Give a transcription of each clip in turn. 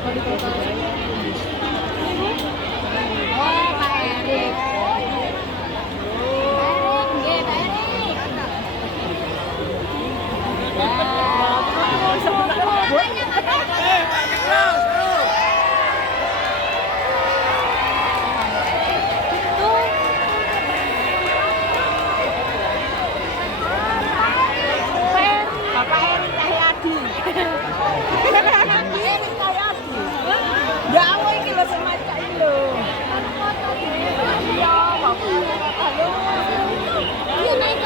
Oh, Pak Erik. Nggih, Pak Erik. Bapak Erik Cahyadi. Erik Cahyadi. Ya Allah iki lho sing macak iki lho. Iya, Bapak. Halo. Iya naik.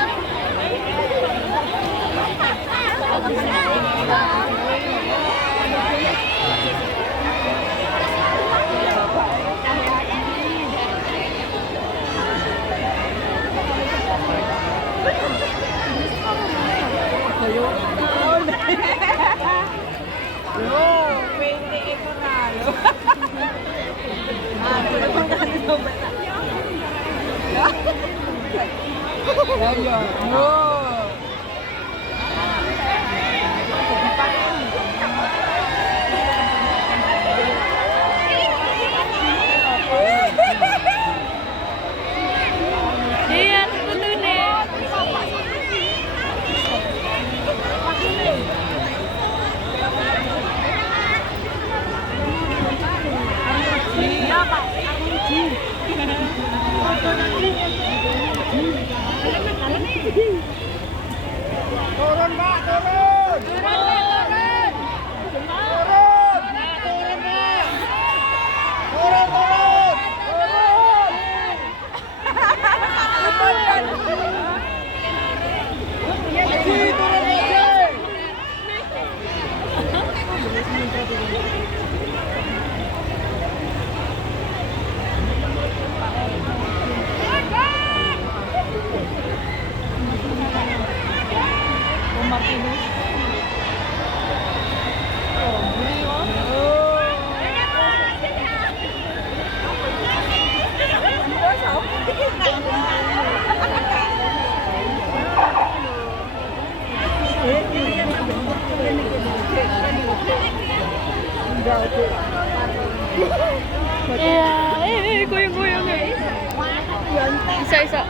Turun Pak, turun. Iya, goyang-goyang ya. Bisa.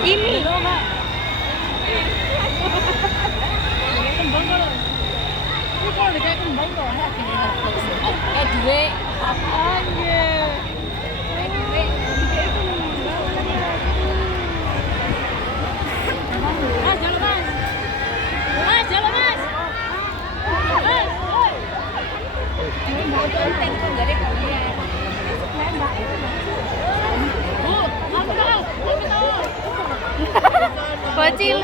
Ini kembang kalau ini kalau kayak kembang kok duit aja mas jalan mas bocil.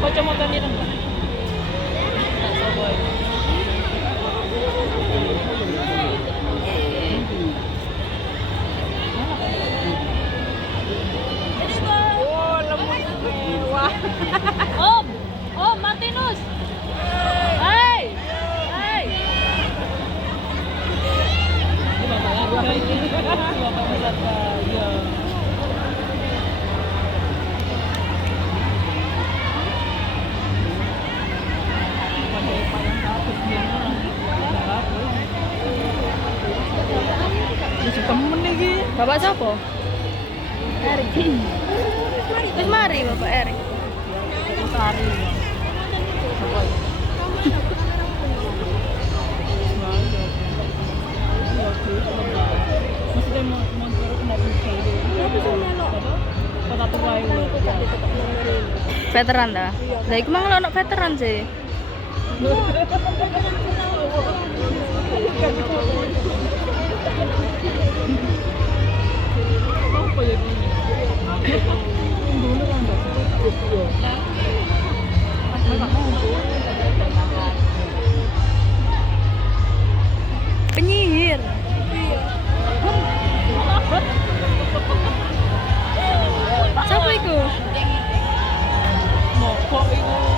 Kacamata ni lang. Om Martinus. Hai. Temen lagi. Bapak siapa? Erik. Terus mari Bapak Erik. Sari. Veteran dah. Lah iku mang ono veteran sih. Penyihir. Siapa iku? Mokok iku.